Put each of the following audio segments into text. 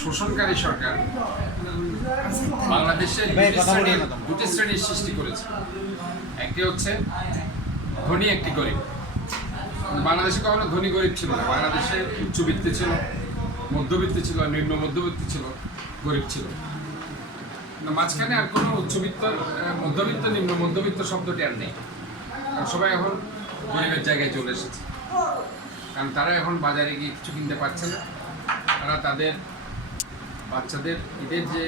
শোষণকারী সরকার বাংলাদেশে দুটি শ্রেণীর সৃষ্টি করেছে। একটি হচ্ছে ধনী, একটি গরিব। বাংলাদেশে কখনো ধনী গরিব ছিল না। বাংলাদেশে উচ্চবিত্ত ছিল, মধ্যবিত্ত ছিল, নিম্ন মধ্যবিত্ত ছিল, গরিব ছিল। মাঝখানে আর কোনো উচ্চবিত্ত, মধ্যবিত্ত, নিম্ন মধ্যবিত্ত শব্দটি আর নেই। কারণ সবাই এখন গরিবের জায়গায় চলে এসেছে। কারণ তারা এখন বাজারে গিয়ে কিছু কিনতে পারছে না। তারা তাদের বাচ্চাদের ঈদের যে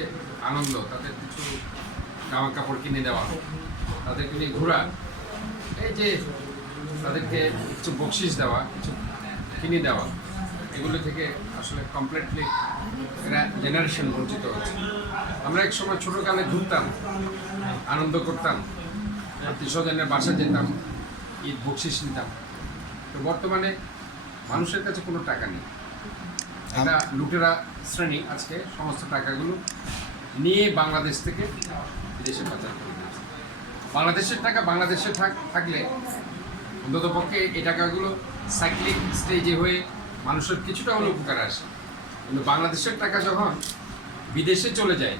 আনন্দ, তাদের কিছু জামা কাপড় কিনে দেওয়া, তাদেরকে নিয়ে ঘোরা, এই যে তাদেরকে কিছু বকশিস দেওয়া, কিছু কিনে দেওয়া, এগুলো থেকে আসলে কমপ্লিটলি এরা জেনারেশন বঞ্চিত হচ্ছে। আমরা এক সময় ছোটোকালে ঘুরতাম, আনন্দ করতাম, আত্মীয় স্বজনের বাসা যেতাম, ঈদ বকশিস নিতাম। তো বর্তমানে মানুষের কাছে কোনো টাকা নেই। একটা লুটেরা শ্রেণী আজকে সমস্ত টাকাগুলো নিয়ে বাংলাদেশ থেকে বিদেশে পাচার করে দিয়েছে। বাংলাদেশের টাকা বাংলাদেশে থাকলে অন্তত পক্ষে এই টাকাগুলো সাইক্লিক স্টেজে হয়ে মানুষের কিছুটা হলে উপকার আসে। কিন্তু বাংলাদেশের টাকা যখন বিদেশে চলে যায়,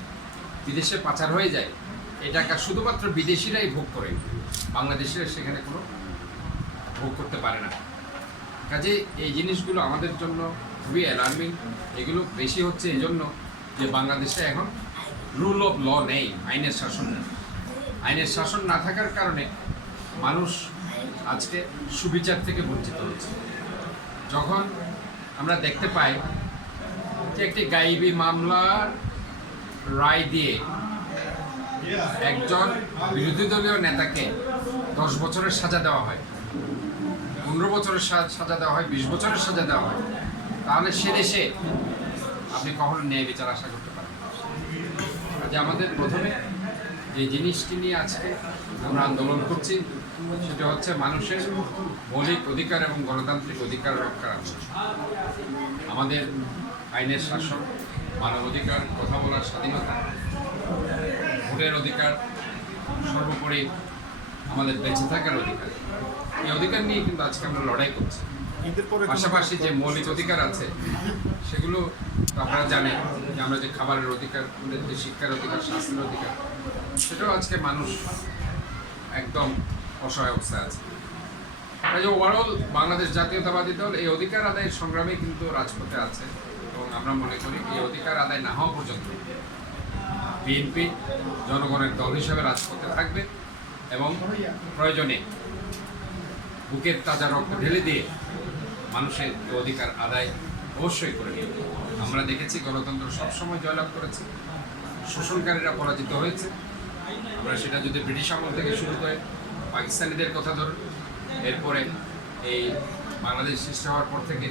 বিদেশে পাচার হয়ে যায়, এই টাকা শুধুমাত্র বিদেশিরাই ভোগ করে, বাংলাদেশিরা সেখানে কোনো ভোগ করতে পারে না। কাজে এই জিনিসগুলো আমাদের জন্য খুবই অ্যালার্মিং। এগুলো বেশি হচ্ছে এই জন্য যে বাংলাদেশে এখন রুল অফ ল নেই, আইনের শাসন নেই। আইনের শাসন না থাকার কারণে মানুষ আজকে সুবিচার থেকে বঞ্চিত হচ্ছে। যখন আমরা দেখতে পাই যে একটি গায়েবী মামলার রায় দিয়ে একজন বিরোধী দলীয় নেতাকে 10 বছরের সাজা দেওয়া হয়, 15 বছরের সাজা দেওয়া হয়, 20 বছরের সাজা দেওয়া হয়, তাহলে সে দেশে আপনি কখনো ন্যায় বিচার আশা করতে পারেন। যে আমাদের প্রথমে যে জিনিসটি নিয়ে আজকে আমরা আন্দোলন করছি সেটা হচ্ছে মানুষের মৌলিক অধিকার এবং গণতান্ত্রিক অধিকার রক্ষার আন্দোলন। আমাদের আইনের শাসন, মানবাধিকার, কথা বলার স্বাধীনতা, ভোটের অধিকার, সর্বোপরি আমাদের বেঁচে থাকার অধিকার, এই অধিকার নিয়ে কিন্তু আজকে আমরা লড়াই করছি। পাশাপাশি যে মৌলিক অধিকার আছে সেগুলো আপনারা জানেন যে আমরা যে খাবারের অধিকার, যে শিক্ষার অধিকার, স্বাস্থ্যের অধিকার, সেটাও আজকে মানুষ একদম অসহায় অবস্থায় আছে। তাই যে ওভারঅল বাংলাদেশ জাতীয়তাবাদী দল এই অধিকার আদায়ের সংগ্রামে কিন্তু রাজপথে আছে এবং আমরা মনে করি এই অধিকার আদায় না হওয়া পর্যন্ত বিএনপি জনগণের দল হিসেবে রাজপথে থাকবে এবং প্রয়োজনে বুকের তাজা রক্ত ঢেলে দিয়ে মানুষের অধিকার আদায় অবশ্যই করে নিয়ে। আমরা দেখেছি গণতন্ত্র সবসময় জয়লাভ করেছে, শোষণকারীরা পরাজিত হয়েছে। আমরা সেটা যদি ব্রিটিশ আমল থেকে শুরু করে পাকিস্তানিদের কথা ধরুন, এরপরে এই বাংলাদেশ সৃষ্টি হওয়ার পর থেকে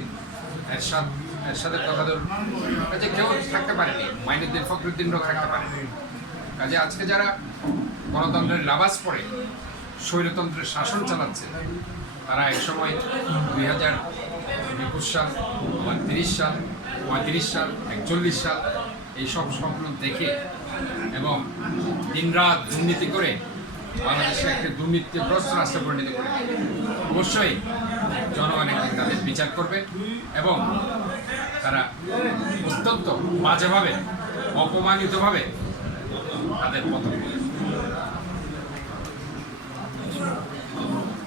এরশাদের কথা ধরুন, কাজে কেউ থাকতে পারেনি, মাইনুদ্দিন ফখরুদ্দিনরাও থাকতে পারেনি। কাজে আজকে যারা গণতন্ত্রের লাবাস পড়ে স্বৈরতন্ত্রের শাসন চালাচ্ছে, তারা একসময় 2021 সাল, 30 সাল, 35 সাল, 41 সাল এইসব স্বপ্ন দেখে এবং দিনরাত দুর্নীতি করে বাংলাদেশে একটি দুর্নীতিগ্রস্ত রাষ্ট্রে পরিণত করে অবশ্যই জনগণ একদিন তাদের বিচার করবে এবং তারা অত্যন্ত বাজেভাবে, অপমানিতভাবে তাদের পতন করবে।